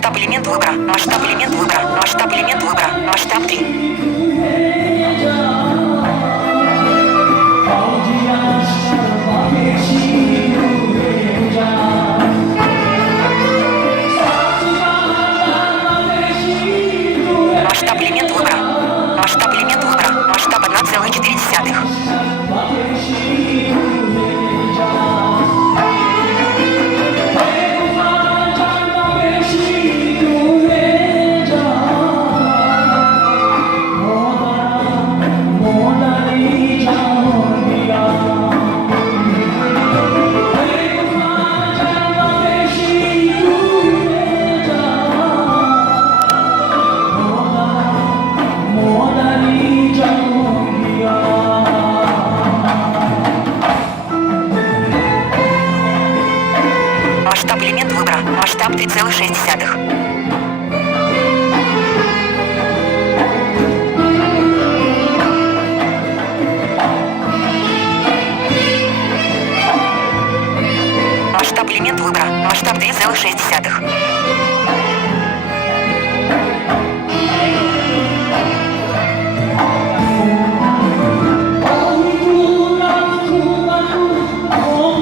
Масштаб элемент выбора. Масштаб элемент выбора. Масштаб элемент выбора. Масштаб 3. Масштаб элемент выбора. Масштаб элемент выбора. Масштаб 1,4. Масштаб элемент выбора. Масштаб 3,6. Масштаб элемент выбора. Масштаб 2,6.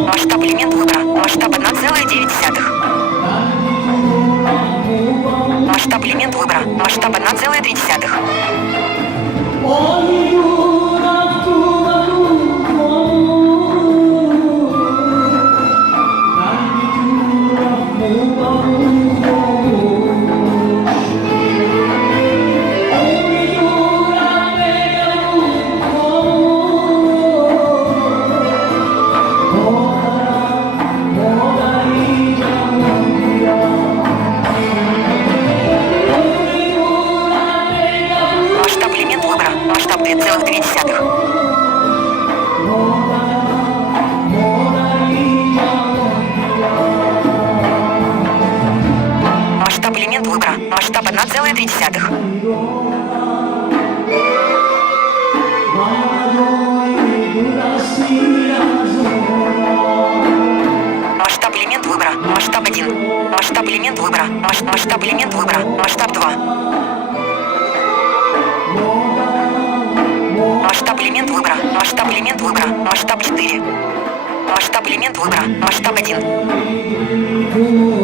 Масштаб элемент выбора. Масштаб 1,9. Масштаб элемент выбора. Масштаб 1,3. Масштаб элемент выбора. Масштаб 2,3. Масштаб элемент выбора. Масштаб 1,3. Масштаб элемент выбора. Масштаб 1. Масштаб элемент выбора. Масштаб элемент выбора. Масштаб 2. Масштаб элемент выбора. Масштаб элемент выбора. Масштаб 4. Масштаб элемент выбора. Масштаб 1.